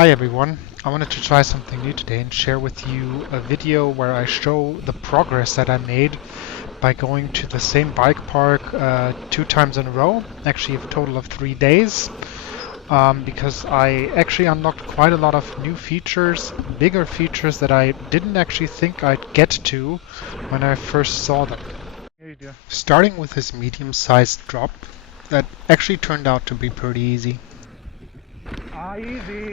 Hi everyone, I wanted to try something new today and share with you a video where I show the progress that I made by going to the same bike park 2 times in a row, actually a total of 3 days, because I actually unlocked quite a lot of new features, bigger features that I didn't actually think I'd get to when I first saw them. Starting with this medium-sized drop that actually turned out to be pretty easy.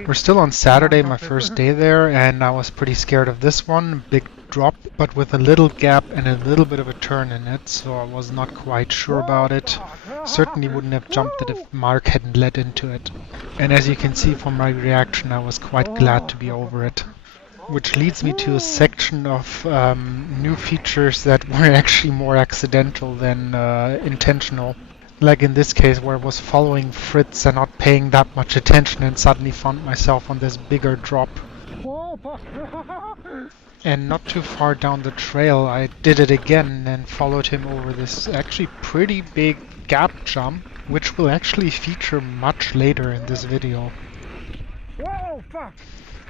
We're still on Saturday, my first day there, and I was pretty scared of this one. Big drop, but with a little gap and a little bit of a turn in it, so I was not quite sure about it. Certainly wouldn't have jumped it if Mark hadn't led into it. And as you can see from my reaction, I was quite glad to be over it. Which leads me to a section of new features that were actually more accidental than intentional. Like in this case where I was following Fritz and not paying that much attention and suddenly found myself on this bigger drop. And not too far down the trail I did it again and followed him over this actually pretty big gap jump, which will actually feature much later in this video.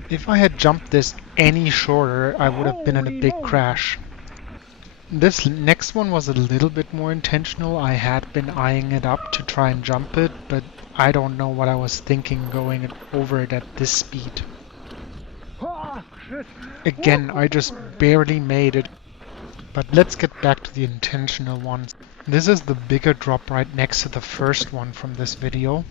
If I had jumped this any shorter, I would have been in a big crash. This next one was a little bit more intentional. I had been eyeing it up to try and jump it, but I don't know what I was thinking going over it at this speed. Again, I just barely made it. But let's get back to the intentional ones. This is the bigger drop right next to the first one from this video.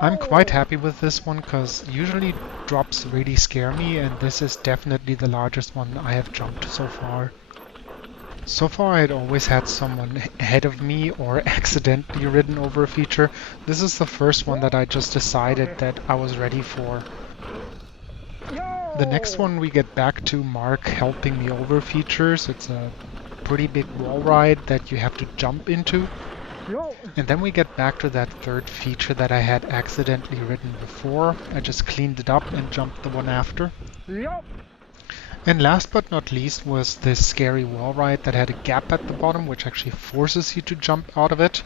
I'm quite happy with this one because usually drops really scare me, and this is definitely the largest one I have jumped so far. So far I had always had someone ahead of me or accidentally ridden over a feature. This is the first one that I just decided that I was ready for. The next one we get back to Mark helping me over features. It's a pretty big wall ride that you have to jump into. And then we get back to that third feature that I had accidentally ridden before. I just cleaned it up and jumped the one after. And last but not least was this scary wall ride that had a gap at the bottom, which actually forces you to jump out of it.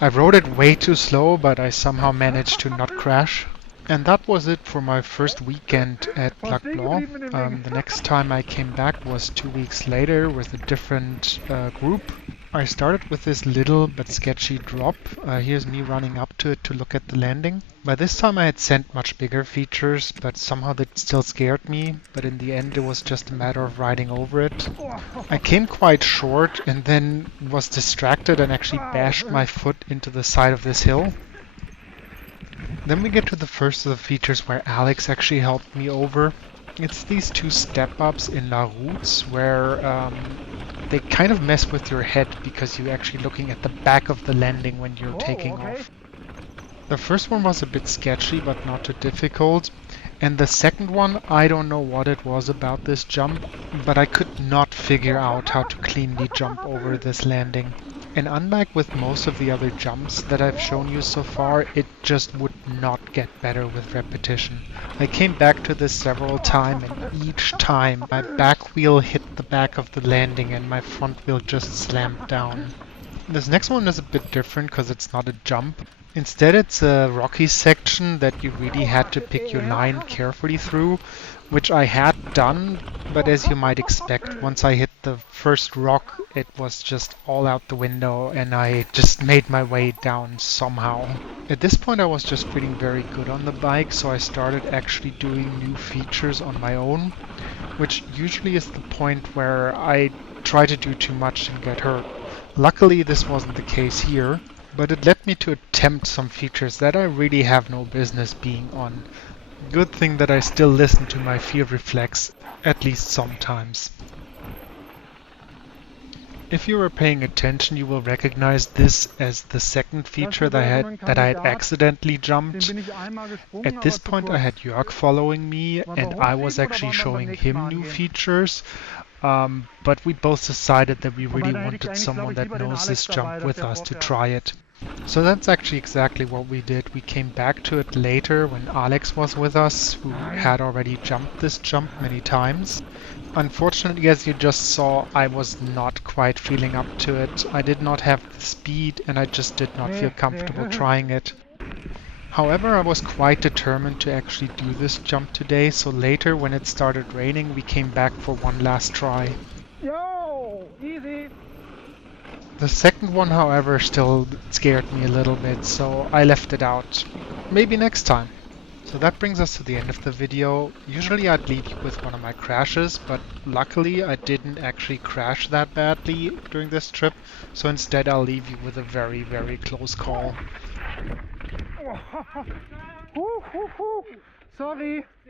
I rode it way too slow, but I somehow managed to not crash. And that was it for my first weekend at Lac Blanc. The next time I came back was 2 weeks later with a different group. I started with this little but sketchy drop. Here's me running up to it to look at the landing. By this time I had sent much bigger features, but somehow that still scared me. But in the end it was just a matter of riding over it. I came quite short and then was distracted and actually bashed my foot into the side of this hill. Then we get to the first of the features where Alex actually helped me over. It's these two step-ups in La Routes where they kind of mess with your head because you're actually looking at the back of the landing when you're taking off. The first one was a bit sketchy but not too difficult. And the second one, I don't know what it was about this jump, but I could not figure out how to cleanly jump over this landing. And unlike with most of the other jumps that I've shown you so far, it just would not get better with repetition. I came back to this several times, and each time my back wheel hit the back of the landing and my front wheel just slammed down. This next one is a bit different because it's not a jump. Instead it's a rocky section that you really had to pick your line carefully through, which I had done, but as you might expect, once I hit the first rock, it was just all out the window and I just made my way down somehow. At this point I was just feeling very good on the bike, so I started actually doing new features on my own, which usually is the point where I try to do too much and get hurt. Luckily this wasn't the case here, but it led me to attempt some features that I really have no business being on. Good thing that I still listen to my fear reflex, at least sometimes. If you were paying attention, you will recognize this as the second feature that I had accidentally jumped. At this point I had Jörg following me and I was actually showing him new features, but we both decided that we really wanted someone that knows this jump with us to try it. So that's actually exactly what we did. We came back to it later when Alex was with us, who had already jumped this jump many times. Unfortunately, as you just saw, I was not quite feeling up to it. I did not have the speed and I just did not feel comfortable trying it. However, I was quite determined to actually do this jump today, so later when it started raining, we came back for one last try. Yo, easy. The second one, however, still scared me a little bit, so I left it out. Maybe next time. So that brings us to the end of the video. Usually I'd leave you with one of my crashes, but luckily I didn't actually crash that badly during this trip, so instead I'll leave you with a very, very close call. Sorry.